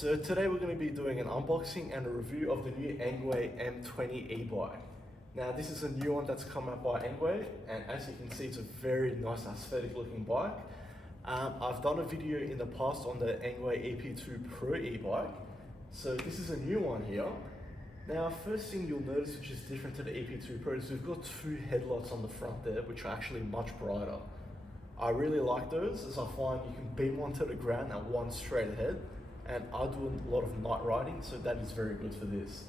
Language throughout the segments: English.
So today we're going to be doing an unboxing and a review of the new Engwe M20 e-bike. Now this is a new one that's come out by Engwe, and as you can see it's a very nice aesthetic looking bike. I've done a video in the past on the Engwe EP2 Pro e-bike, so this is a new one here. Now first thing you'll notice which is different to the EP2 Pro is we've got two headlights on the front there which are actually much brighter. I really like those as I find you can beam one to the ground and one straight ahead. And I do a lot of night riding, so that is very good for this.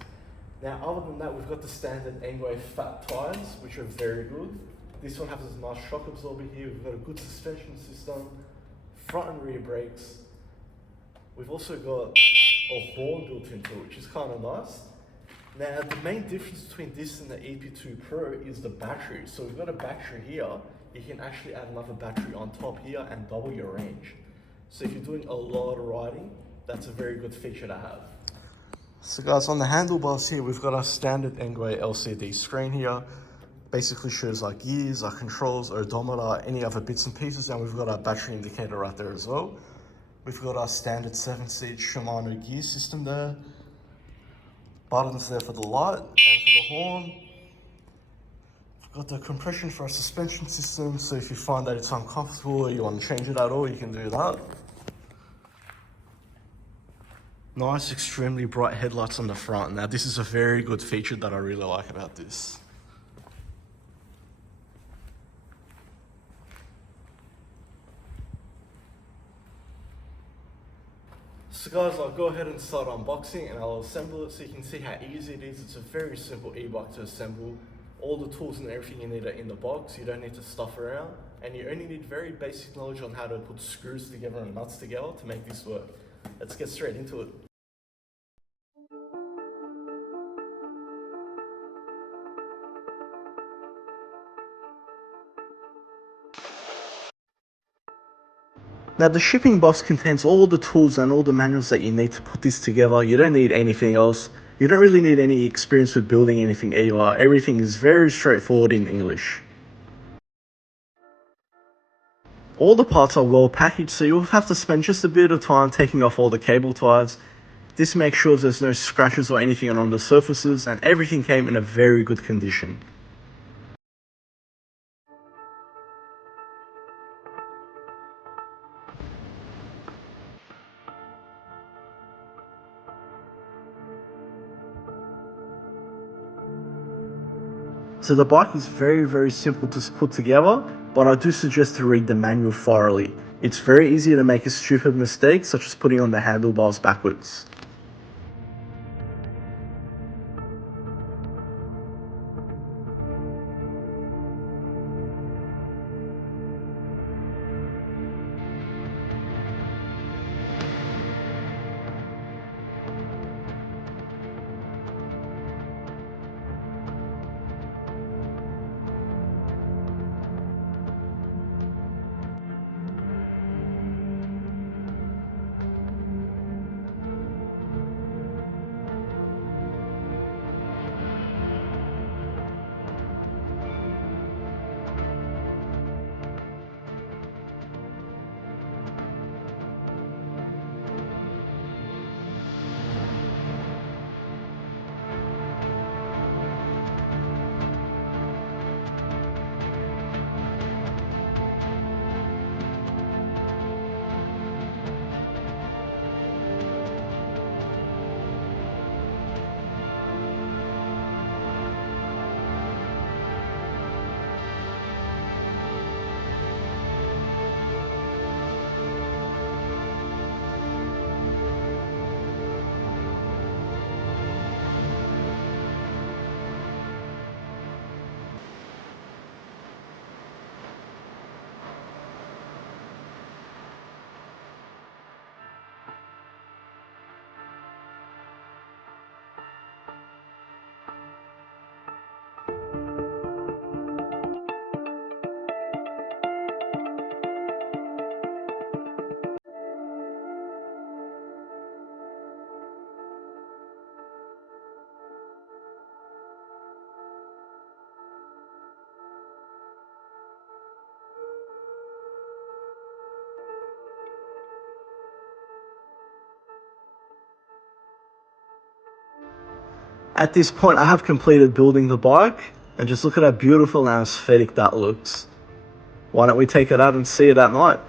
Now, other than that, we've got the standard Engwe fat tyres, which are very good. This one has a nice shock absorber here. We've got a good suspension system, front and rear brakes. We've also got a horn built into it, which is kind of nice. Now, the main difference between this and the EP2 Pro is the battery. So we've got a battery here. You can actually add another battery on top here and double your range. So if you're doing a lot of riding, that's a very good feature to have. So guys, on the handlebars here, we've got our standard Engwe LCD screen here. Basically shows our gears, our controls, our odometer, any other bits and pieces, and we've got our battery indicator right there as well. We've got our standard 7-seat Shimano gear system there. Buttons there for the light and for the horn. We've got the compression for our suspension system, so if you find that it's uncomfortable or you want to change it at all, you can do that. Nice, extremely bright headlights on the front. Now this is a very good feature that I really like about this. So guys, I'll go ahead and start unboxing and I'll assemble it so you can see how easy it is. It's a very simple e-bike to assemble. All the tools and everything you need are in the box. You don't need to stuff around, and you only need very basic knowledge on how to put screws together and nuts together to make this work. Let's get straight into it. Now the shipping box contains all the tools and all the manuals that you need to put this together. You don't need anything else. You don't really need any experience with building anything either. Everything is very straightforward in English. All the parts are well packaged, so you'll have to spend just a bit of time taking off all the cable ties. This makes sure there's no scratches or anything on the surfaces, and everything came in a very good condition. So the bike is very simple to put together, but I do suggest to read the manual thoroughly. It's very easy to make a stupid mistake, such as putting on the handlebars backwards. At this point, I have completed building the bike, and just look at how beautiful and aesthetic that looks. Why don't we take it out and see it at night?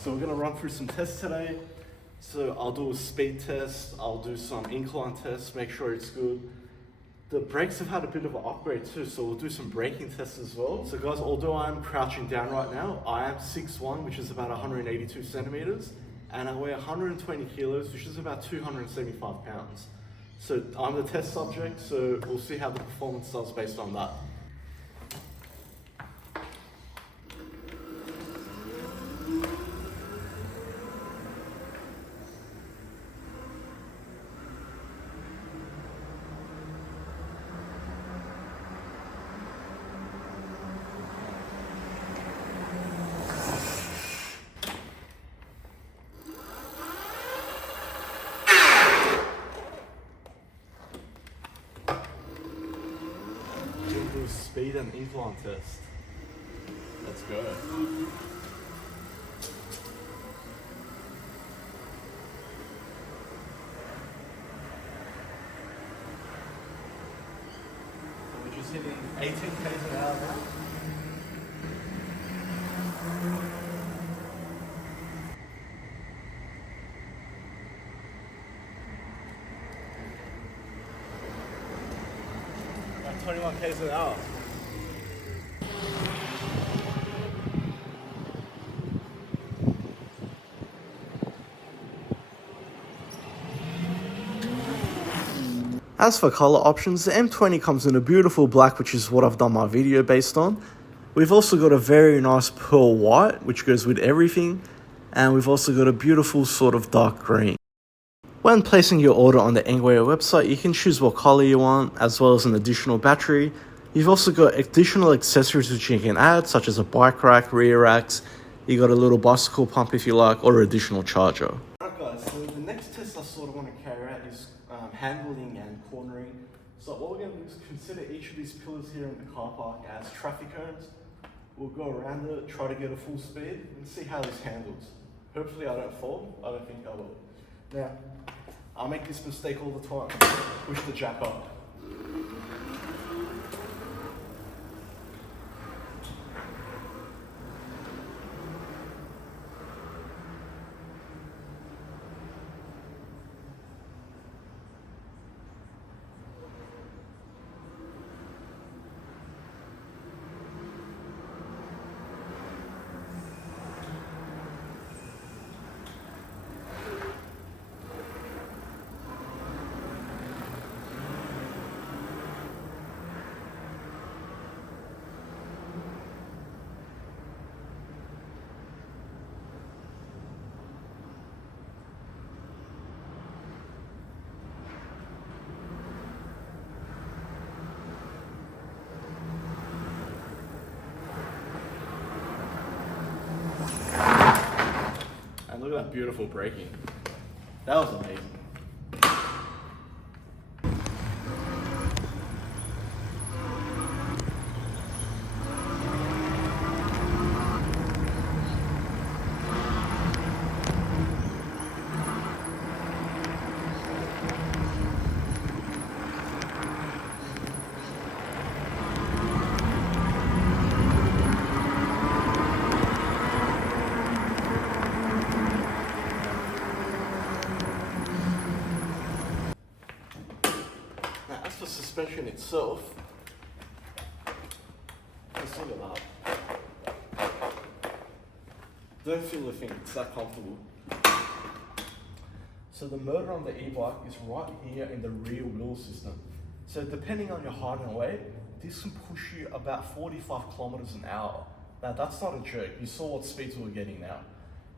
So we're going to run through some tests today. So I'll do a speed test, I'll do some incline tests, make sure it's good. The brakes have had a bit of an upgrade too, so we'll do some braking tests as well. So guys, although I'm crouching down right now, I am 6'1", which is about 182 centimeters, and I weigh 120 kilos, which is about 275 pounds. So I'm the test subject, so we'll see how the performance does based on that. Speed and incline test. Let's go. So we're just hitting 18 k's an hour now. About 21 k's an hour. As for colour options, the M20 comes in a beautiful black, which is what I've done my video based on. We've also got a very nice pearl white, which goes with everything. And we've also got a beautiful sort of dark green. When placing your order on the Engwe website, you can choose what colour you want, as well as an additional battery. You've also got additional accessories which you can add, such as a bike rack, rear racks. You got a little bicycle pump if you like, or an additional charger. Alright guys, so the next test I sort of want to carry out is handling and cornering. So what we're going to do is consider each of these pillars here in the car park as traffic cones. We'll go around it, try to get a full speed, and see how this handles. Hopefully I don't fall. I don't think I will. Now, I make this mistake all the time. Push the jack up. And look at that beautiful braking. That was amazing. suspension itself, just look at that. Don't feel a thing, it's that comfortable. So the motor on the e-bike is right here in the rear wheel system. So depending on your height and weight, this can push you about 45 kilometers an hour. Now that's not a joke, you saw what speeds we were getting now.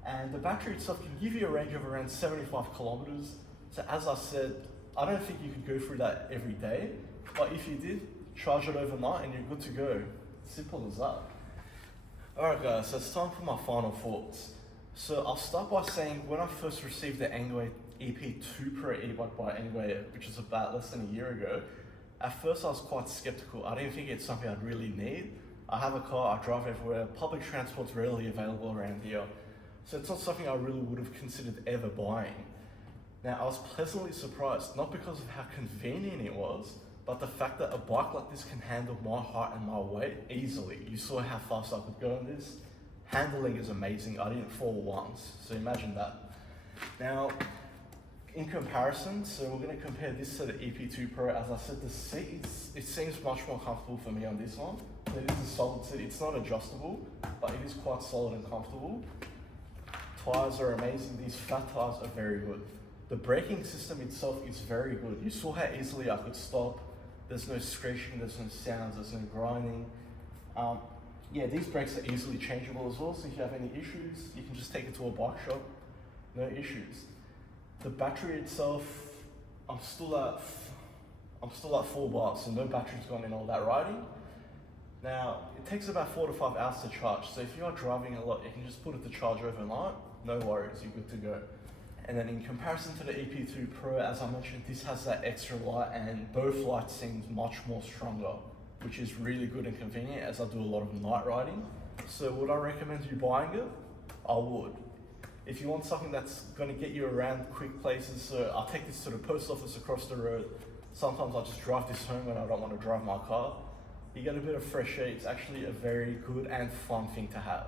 And the battery itself can give you a range of around 75 kilometers. So as I said, I don't think you could go through that every day, but if you did, charge it overnight and you're good to go. Simple as that. Alright guys, so it's time for my final thoughts. So I'll start by saying when I first received the Engwe EP2 Pro e-bike by Engwe, which was about less than a year ago, at first I was quite skeptical. I didn't think it's something I'd really need. I have a car, I drive everywhere, public transport's rarely available around here. So it's not something I really would have considered ever buying. Now I was pleasantly surprised, not because of how convenient it was, but the fact that a bike like this can handle my height and my weight easily. You saw how fast I could go on this. Handling is amazing, I didn't fall once, so imagine that. Now, in comparison, so we're going to compare this to the EP2 Pro. As I said, the seat, it seems much more comfortable for me on this one. It is a solid seat, it's not adjustable, but it is quite solid and comfortable. Tyres are amazing, these flat tyres are very good. The braking system itself is very good. You saw how easily I could stop. There's no screeching, there's no sounds, there's no grinding. Yeah, these brakes are easily changeable as well, so if you have any issues, you can just take it to a bike shop, no issues. The battery itself, I'm still at 4 bars, so no battery's gone in all that riding. Now, it takes about 4 to 5 hours to charge, so if you're driving a lot, you can just put it to charge overnight, no worries, you're good to go. And then in comparison to the EP2 Pro, as I mentioned, this has that extra light, and both lights seem much more stronger, which is really good and convenient as I do a lot of night riding. So would I recommend you buying it? I would. If you want something that's going to get you around quick places, so I'll take this to the post office across the road. Sometimes I just drive this home when I don't want to drive my car. You get a bit of fresh air. It's actually a very good and fun thing to have.